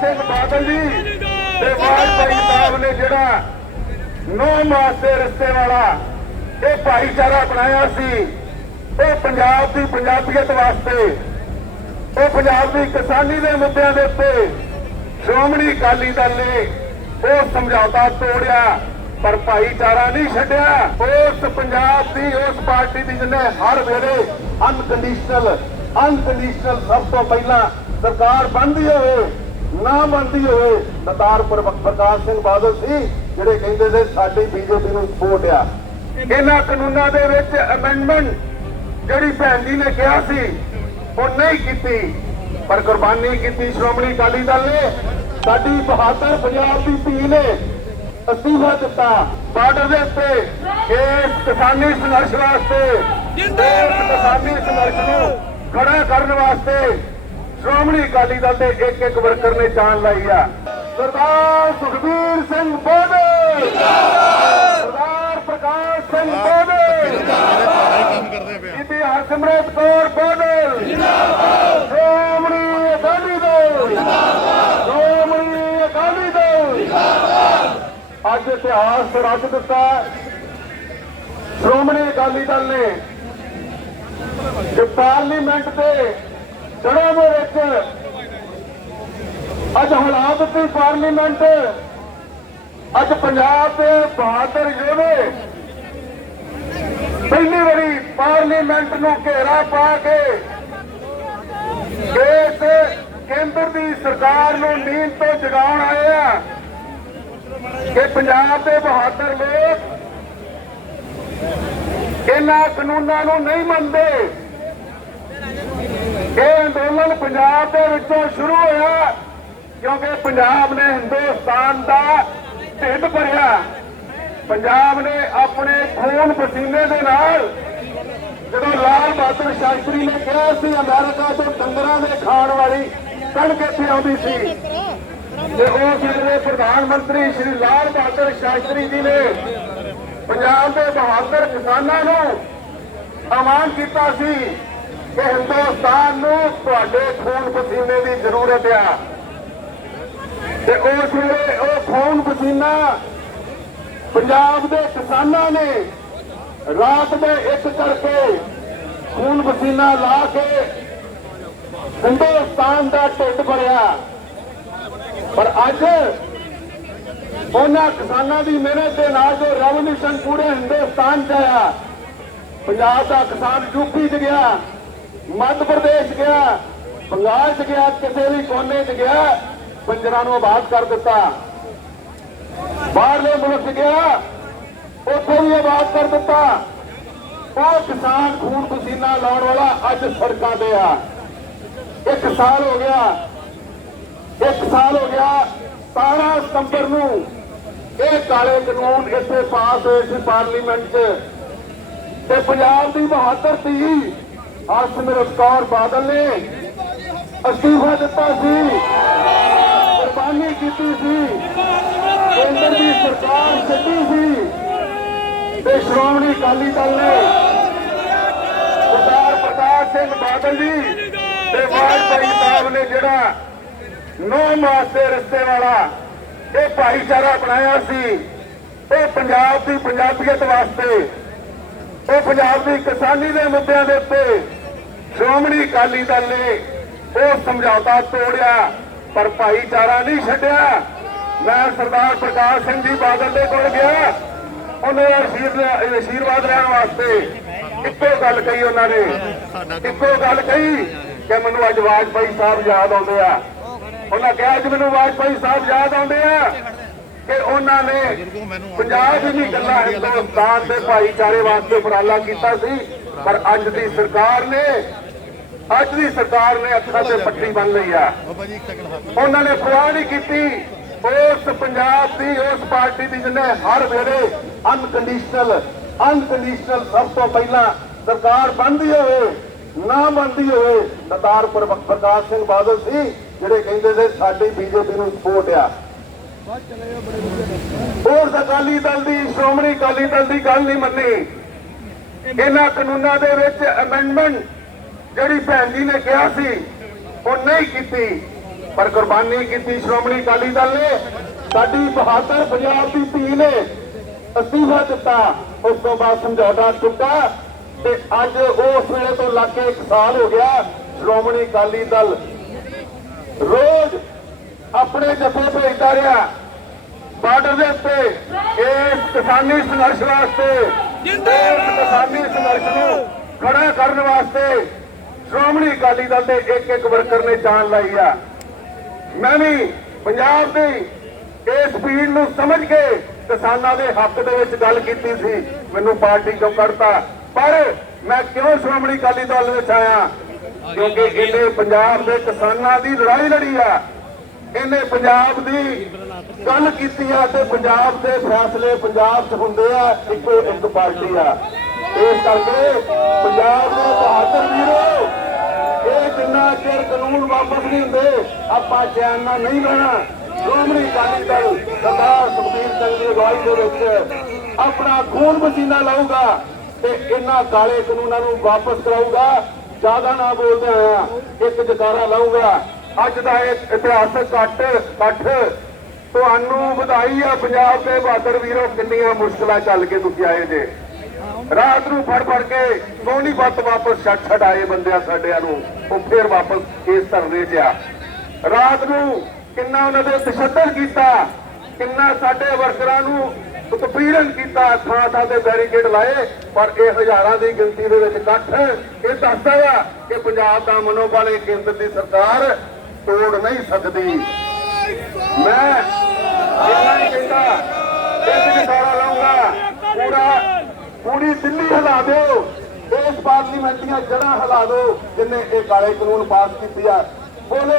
ਸਿੰਘ ਬਾਦਲ ਜੀ ਤੇ ਵਾਜਪਾਈ ਸਾਹਿਬ ਨੇ ਜਿਹੜਾ 9 ਮਾਸ ਦੇ ਰਸਤੇ ਵਾਲਾ ਇਹ ਭਾਈਚਾਰਾ ਬਣਾਇਆ ਸੀ, ਇਹ ਪੰਜਾਬ ਦੀ ਪੰਜਾਬੀਅਤ ਵਾਸਤੇ, ਇਹ ਪੰਜਾਬ ਦੀ ਕਿਸਾਨੀ ਦੇ ਮੁੱਦਿਆਂ ਦੇ ਉੱਤੇ ਸ਼੍ਰੋਮਣੀ ਅਕਾਲੀ ਦਲ ਨੇ ਉਹ ਸਮਝੌਤਾ ਤੋੜਿਆ ਪਰ ਭਾਈਚਾਰਾ ਨਹੀਂ ਛੱਡਿਆ। ਉਸ ਪੰਜਾਬ ਦੀ ਉਸ ਪਾਰਟੀ ਦੀ ਜਿਹਨੇ ਹਰ ਵੇਲੇ ਅਨਕੰਡੀਸ਼ਨਲ ਸਭ ਤੋਂ ਪਹਿਲਾਂ ਸਰਕਾਰ ਬਣਦੀ ਹੋਵੇ ਨਾ ਬਣਦੀ ਹੋਵੇ ਸਰਦਾਰ ਪ੍ਰਕਾਸ਼ ਸਿੰਘ ਬਾਦਲ ਸੀ ਜਿਹੜੇ ਕਹਿੰਦੇ ਸੀ ਸਾਡੀ ਬੀਜੇਪੀ ਨੂੰ ਸਪੋਰਟ ਆ। ਇਹਨਾਂ ਕਾਨੂੰਨਾਂ ਦੇ ਵਿੱਚ ਅਮੈਂਡਮੈਂਟ ਜਿਹੜੀ ਭੈਣ ਜੀ ਨੇ ਕਿਹਾ ਸੀ ਉਹ ਨਹੀਂ ਕੀਤੀ ਪਰ ਕੁਰਬਾਨੀ ਕੀਤੀ ਸ਼੍ਰੋਮਣੀ ਅਕਾਲੀ ਦਲ ਨੇ। ਸਾਡੀ ਬਹਾਦਰ ਪੰਜਾਬ ਦੀ ਧੀ ਨੇ ਅਸਤੀਫਾ ਦਿੱਤਾ ਬਾਰਡਰ ਦੇ ਉੱਤੇ ਇਸ ਕਿਸਾਨੀ ਸੰਘਰਸ਼ ਵਾਸਤੇ, ਇਸ ਕਿਸਾਨੀ ਸੰਘਰਸ਼ ਨੂੰ ਖੜਾ ਕਰਨ ਵਾਸਤੇ ਸ਼੍ਰੋਮਣੀ ਅਕਾਲੀ ਦਲ ਦੇ ਇੱਕ ਵਰਕਰ ਨੇ ਜਾਨ ਲਾਈ ਆ। ਸਰਦਾਰ ਸੁਖਬੀਰ ਸਿੰਘ ਬਾਦਲ, ਸਰਦਾਰ ਪ੍ਰਕਾਸ਼ ਸਿੰਘ ਬਾਦਲ, ਬੀਬੀ ਹਰਸਿਮਰਤ ਕੌਰ ਬਾਦਲ, ਸ਼੍ਰੋਮਣੀ ਅਕਾਲੀ ਦਲ, ਸ਼੍ਰੋਮਣੀ ਅਕਾਲੀ ਦਲ। ਅੱਜ ਇਤਿਹਾਸ ਰਚ ਦਿੱਤਾ ਸ਼੍ਰੋਮਣੀ ਅਕਾਲੀ ਦਲ ਨੇ ਕਿ ਪਾਰਲੀਮੈਂਟ ਦੇ ਜੜ੍ਹਾਂ ਦੇ ਵਿੱਚ ਅੱਜ ਹਾਲਾਤ ਦੀ ਪਾਰਲੀਮੈਂਟ, ਅੱਜ ਪੰਜਾਬ ਦੇ ਬਹਾਦਰ ਯੋਧੇ ਪਹਿਲੀ ਵਾਰੀ ਪਾਰਲੀਮੈਂਟ ਨੂੰ ਘੇਰਾ ਪਾ ਕੇ ਇਸ ਕੇਂਦਰ ਦੀ ਸਰਕਾਰ ਨੂੰ ਨੀਂਦ ਤੋਂ ਜਗਾਉਣ ਆਏ ਆ ਕਿ ਪੰਜਾਬ ਦੇ ਬਹਾਦਰ ਲੋਕ ਇਹਨਾਂ ਕਾਨੂੰਨਾਂ ਨੂੰ ਨਹੀਂ ਮੰਨਦੇ। ਇਹ ਅੰਦੋਲਨ ਪੰਜਾਬ ਦੇ ਵਿੱਚੋਂ ਸ਼ੁਰੂ ਹੋਇਆ ਕਿਉਂਕਿ ਪੰਜਾਬ ਨੇ ਹਿੰਦੁਸਤਾਨ ਦਾ ਢਿੱਡ ਭਰਿਆ। ਪੰਜਾਬ ਨੇ ਆਪਣੇ ਖੂਨ ਪਸੀਨੇ ਦੇ ਨਾਲ, ਜਦੋਂ ਲਾਲ ਬਹਾਦਰ ਸ਼ਾਸਤਰੀ ਨੇ ਕਿਹਾ ਸੀ ਅਮਰੀਕਾ ਤੋਂ ਡੰਗਰਾਂ ਦੇ ਖਾਣ ਵਾਲੀ ਕਣਕ ਇੱਥੇ ਆਉਂਦੀ ਸੀ ਤੇ ਉਸ ਵੇਲੇ ਪ੍ਰਧਾਨ ਮੰਤਰੀ ਸ਼੍ਰੀ ਲਾਲ ਬਹਾਦਰ ਸ਼ਾਸਤਰੀ ਜੀ ਨੇ ਪੰਜਾਬ ਦੇ ਬਹਾਦਰ ਕਿਸਾਨਾਂ ਨੂੰ ਆਹਵਾਨ ਕੀਤਾ ਸੀ ਕਿ ਹਿੰਦੁਸਤਾਨ ਨੂੰ ਤੁਹਾਡੇ ਖੂਨ ਪਸੀਨੇ ਦੀ ਜ਼ਰੂਰਤ ਆ ਤੇ ਉਸ ਵੇਲੇ ਉਹ ਖੂਨ ਪਸੀਨਾ ਪੰਜਾਬ ਦੇ ਕਿਸਾਨਾਂ ਨੇ ਰਾਤ ਦੇ ਇੱਕ ਕਰਕੇ ਖੂਨ ਪਸੀਨਾ ਲਾ ਕੇ ਹਿੰਦੁਸਤਾਨ ਦਾ ਢਿੱਡ ਭਰਿਆ। ਪਰ ਅੱਜ ਉਹਨਾਂ ਕਿਸਾਨਾਂ ਦੀ ਮਿਹਨਤ ਦੇ ਨਾਲ ਜੋ ਰੈਵੋਲੂਸ਼ਨ ਪੂਰੇ ਹਿੰਦੁਸਤਾਨ 'ਚ ਆਇਆ, ਪੰਜਾਬ ਦਾ ਕਿਸਾਨ ਯੂਪੀ 'ਚ ਗਿਆ, ਮੱਧ ਪ੍ਰਦੇਸ਼ ਗਿਆ, ਬੰਗਾਲ 'ਚ ਗਿਆ, ਕਿਸੇ ਵੀ ਕੋਨੇ 'ਚ ਗਿਆ, ਬੰਜਰਾਂ ਨੂੰ ਆਬਾਦ ਕਰ ਦਿੱਤਾ। ਬਾਹਰਲੇ ਮੁਲਕ 'ਚ ਗਿਆ, ਉੱਥੇ ਵੀ ਆਬਾਦ ਕਰ ਦਿੱਤਾ। ਉਹ ਕਿਸਾਨ ਖੂਨ ਪਸੀਨਾ ਲਾਉਣ ਵਾਲਾ ਅੱਜ ਸੜਕਾਂ ਤੇ ਆ। 1 ਸਾਲ ਹੋ ਗਿਆ, 1 ਸਾਲ ਹੋ ਗਿਆ 17 ਸਤੰਬਰ ਨੂੰ ਇਹ ਕਾਲੇ ਕਾਨੂੰਨ ਇੱਥੇ ਪਾਸ ਹੋਏ ਸੀ ਪਾਰਲੀਮੈਂਟ 'ਚ ਤੇ ਪੰਜਾਬ ਦੀ ਬਹਾਦਰ ਧੀ ਹਰਸਿਮਰਤ ਕੌਰ ਬਾਦਲ ਨੇ ਅਸਤੀਫਾ ਦਿੱਤਾ ਸੀ, ਕੁਰਬਾਨੀ ਕੀਤੀ ਸੀ, ਕੇਂਦਰ ਦੀ ਸਰਕਾਰ ਛੱਡੀ ਸੀ ਤੇ ਸ਼੍ਰੋਮਣੀ ਅਕਾਲੀ ਦਲ ਨੇ ਸਰਦਾਰ ਪ੍ਰਕਾਸ਼ ਸਿੰਘ ਬਾਦਲ ਜੀ ਤੇ ਵਾਜਪਾਈ ਸਾਹਿਬ ਨੇ ਜਿਹੜਾ 9 ਮਾਸ ਦੇ ਰਸਤੇ ਵਾਲਾ ਇਹ ਭਾਈਚਾਰਾ ਬਣਾਇਆ ਸੀ, ਇਹ ਪੰਜਾਬ ਦੀ ਪੰਜਾਬੀਅਤ ਵਾਸਤੇ, ਇਹ ਪੰਜਾਬ ਦੀ ਕਿਸਾਨੀ ਦੇ ਮੁੱਦਿਆਂ ਦੇ ਉੱਤੇ ਸ਼੍ਰੋਮਣੀ ਅਕਾਲੀ ਦਲ ਨੇ ਉਹ ਸਮਝੌਤਾ ਤੋੜਿਆ ਪਰ ਭਾਈਚਾਰਾ ਨਹੀਂ ਛੱਡਿਆ। ਮੈਂ ਸਰਦਾਰ ਪ੍ਰਕਾਸ਼ ਸਿੰਘ ਜੀ ਬਾਦਲ ਦੇ ਕੋਲ ਗਿਆ, ਉਹਨਾਂ ਦਾ ਆਸ਼ੀਰਵਾਦ ਲੈਣ ਵਾਸਤੇ। ਇੱਕੋ ਗੱਲ ਕਹੀ ਉਹਨਾਂ ਨੇ, ਇੱਕੋ ਗੱਲ ਕਹੀ ਕਿ ਮੈਨੂੰ ਅੱਜ ਵਾਜਪਾਈ ਸਾਹਿਬ ਯਾਦ ਆਉਂਦੇ ਆ। ਉਹਨਾਂ ਕਿਹਾ ਅੱਜ ਮੈਨੂੰ ਵਾਜਪਾਈ ਸਾਹਿਬ ਯਾਦ ਆਉਂਦੇ ਆ ਕਿ ਉਹਨਾਂ ਨੇ ਪੰਜਾਬ ਹੀ ਨਹੀਂ ਗੱਲਾਂ ਹਿੰਦੁਸਤਾਨ ਦੇ ਭਾਈਚਾਰੇ ਵਾਸਤੇ ਉਪਰਾਲਾ ਕੀਤਾ ਸੀ। ਪਰ ਅੱਜ ਦੀ ਸਰਕਾਰ ਨੇ ਅੱਖਾਂ ਤੇ ਪੱਟੀ ਬੰਨ ਲਈ ਆ। ਉਹਨਾਂ ਨੇ ਪਰਵਾਹ ਨਹੀਂ ਕੀਤੀ ਉਸ ਪੰਜਾਬ ਦੀ, ਉਸ ਪਾਰਟੀ ਦੀ ਜਿਹਨੇ ਹਰ ਵੇਲੇ ਅਨਕੰਡੀਸ਼ਨਲ ਸਭ ਤੋਂ ਪਹਿਲਾਂ ਸਰਕਾਰ ਬਣਦੀ ਹੋਵੇ ਨਾ ਬਣਦੀ ਹੋਵੇ ਸਰਦਾਰ ਪ੍ਰਕਾਸ਼ ਸਿੰਘ ਬਾਦਲ ਸੀ ਜਿਹੜੇ ਕਹਿੰਦੇ ਸੀ ਸਾਡੀ ਬੀਜੇਪੀ ਨੂੰ ਸਪੋਰਟ ਆ। ਉਸ ਅਕਾਲੀ ਦਲ ਦੀ, ਸ਼੍ਰੋਮਣੀ ਅਕਾਲੀ ਦਲ ਦੀ ਗੱਲ ਨਹੀਂ ਮੰਨੀ। ਇਹਨਾਂ ਕਾਨੂੰਨਾਂ ਦੇ ਵਿੱਚ ਅਮੈਂਡਮੈਂਟ ਜਿਹੜੀ ਭੈਣ ਜੀ ਨੇ ਕਿਹਾ ਸੀ ਉਹ ਨਹੀਂ ਕੀਤੀ ਪਰ ਕੁਰਬਾਨੀ ਕੀਤੀ ਸ਼੍ਰੋਮਣੀ ਅਕਾਲੀ ਦਲ ਨੇ। ਸਾਡੀ ਬਹਾਦਰ ਪੰਜਾਬ ਦੀ ਧੀ ਨੇ ਅਸਤੀਫਾ ਦਿੱਤਾ, ਉਸ ਤੋਂ ਬਾਅਦ ਸਮਝੌਤਾ ਟੁੱਟਾ ਤੇ ਅੱਜ ਉਸ ਵੇਲੇ ਤੋਂ ਲੱਗ ਕੇ 1 ਸਾਲ ਹੋ ਗਿਆ। ਸ਼੍ਰੋਮਣੀ ਅਕਾਲੀ ਦਲ ਰੋਜ਼ ਆਪਣੇ ਜਥੇ ਭੇਜਦਾ ਰਿਹਾ ਬਾਰਡਰ ਦੇ ਉੱਤੇ ਇਸ ਕਿਸਾਨੀ ਸੰਘਰਸ਼ ਵਾਸਤੇ, ਇਸ ਕਿਸਾਨੀ ਸੰਘਰਸ਼ ਨੂੰ ਖੜਾ ਕਰਨ ਵਾਸਤੇ ਸ਼੍ਰੋਮਣੀ ਅਕਾਲੀ ਦਲ ਦੇ ਇੱਕ ਵਰਕਰ ਨੇ ਜਾਨ ਲਾਈ ਆ। ਮੈਂ ਵੀ ਪੰਜਾਬ ਦੀ ਇਸ ਭੀੜ ਨੂੰ ਸਮਝ ਕੇ ਕਿਸਾਨਾਂ ਦੇ ਹੱਕ ਦੇ ਵਿੱਚ ਗੱਲ ਕੀਤੀ ਸੀ। ਮੈਨੂੰ ਪਾਰਟੀ ਚੋਂ ਕੱਢਤਾ, ਪਰ ਮੈਂ ਕਿਉਂ ਸ਼੍ਰੋਮਣੀ ਅਕਾਲੀ ਦਲ ਵਿੱਚ ਆਇਆ? ਕਿਉਂਕਿ ਇਹਨੇ ਪੰਜਾਬ ਦੇ ਕਿਸਾਨਾਂ ਦੀ ਲੜਾਈ ਲੜੀ ਆ, ਇਹਨੇ ਪੰਜਾਬ ਦੀ ਗੱਲ ਕੀਤੀ ਆ ਤੇ ਪੰਜਾਬ ਦੇ ਫੈਸਲੇ ਪੰਜਾਬ 'ਚ ਹੁੰਦੇ ਆ, ਇੱਕੋ ਇੱਕ ਪਾਰਟੀ ਆ। ਇਸ ਕਰਕੇ ਪੰਜਾਬ ਦੇ ਬਹਾਦਰ ਵੀਰੋ, ਇਹ ਜਿੰਨਾ ਚਿਰ ਕਾਨੂੰਨ ਵਾਪਸ ਨਹੀਂ ਹੁੰਦੇ ਆਪਾਂ ਚੈਨ ਨਾਲ ਨਹੀਂ ਰਹਿਣਾ। ਸ਼੍ਰੋਮਣੀ ਅਕਾਲੀ ਦਲ ਸਰਦਾਰ ਸੁਖਬੀਰ ਸਿੰਘ ਦੀ ਅਗਵਾਈ ਦੇ ਵਿੱਚ ਆਪਣਾ ਖੂਨ ਪਸੀਨਾ ਲਾਊਗਾ ਤੇ ਇਹਨਾਂ ਕਾਲੇ ਕਾਨੂੰਨਾਂ ਨੂੰ ਵਾਪਸ ਕਰਾਊਗਾ। ਜ਼ਿਆਦਾ ਨਾ ਬੋਲਦੇ ਆਇਆ, ਇੱਕ ਜਕਾਰਾ ਲਾਊਗਾ। ਅੱਜ ਦਾ ਇਹ ਇਤਿਹਾਸਕ ਇਕੱਠ ਤੁਹਾਨੂੰ ਵਧਾਈ ਆ ਪੰਜਾਬ ਦੇ ਬਹਾਦਰ ਵੀਰੋ। ਕਿੰਨੀਆਂ ਮੁਸ਼ਕਲਾਂ ਚੱਲ ਕੇ ਤੁਸੀਂ ਆਏ ਜੇ, ਰਾਤ ਨੂੰ ਫੜ ਕੇ ਸੋਨੀਪਤ ਵਾਪਸ ਛੱਡ ਆਏ ਬੰਦਿਆਂ ਸਾਡਿਆਂ ਨੂੰ, ਉਹ ਫੇਰ ਵਾਪਸ ਇਸ ਧਰਨੇ 'ਚ ਆ। ਰਾਤ ਨੂੰ ਕਿੰਨਾ ਉਹਨਾਂ ਦੇ ਤਸ਼ੱਦਦ ਕੀਤਾ, ਕਿੰਨਾ ਸਾਡੇ ਵਰਕਰਾਂ ਨੂੰ ਉਤਪੀੜਨ ਕੀਤਾ, ਥਾਂ ਤੇ ਬੈਰੀਕੇਡ ਲਾਏ, ਪਰ ਇਹ ਹਜ਼ਾਰਾਂ ਦੀ ਗਿਣਤੀ ਦੇ ਵਿੱਚ ਇਕੱਠ ਇਹ ਦੱਸਦਾ ਆ ਕਿ ਪੰਜਾਬ ਦਾ ਮਨੋਬਲ ਇਹ ਕੇਂਦਰ ਦੀ ਸਰਕਾਰ ਤੋੜ ਨਹੀਂ ਸਕਦੀ। ਮੈਂ ਇਹਨਾਂ ਹੀ ਕਹਿੰਦਾ, ਇੱਕ ਜਕਾਰਾ ਲਾਊਂਗਾ, ਪੂਰੀ ਦਿੱਲੀ ਹਿਲਾ ਦਿਓ, ਇਸ ਪਾਰਲੀਮੈਂਟ ਦੀਆਂ ਜੜ੍ਹਾਂ ਹਿਲਾ ਦਿਓ ਜਿੰਨੇ ਇਹ ਕਾਲੇ ਕਾਨੂੰਨ ਪਾਸ ਕੀਤੇ ਆ। ਬੋਲੇ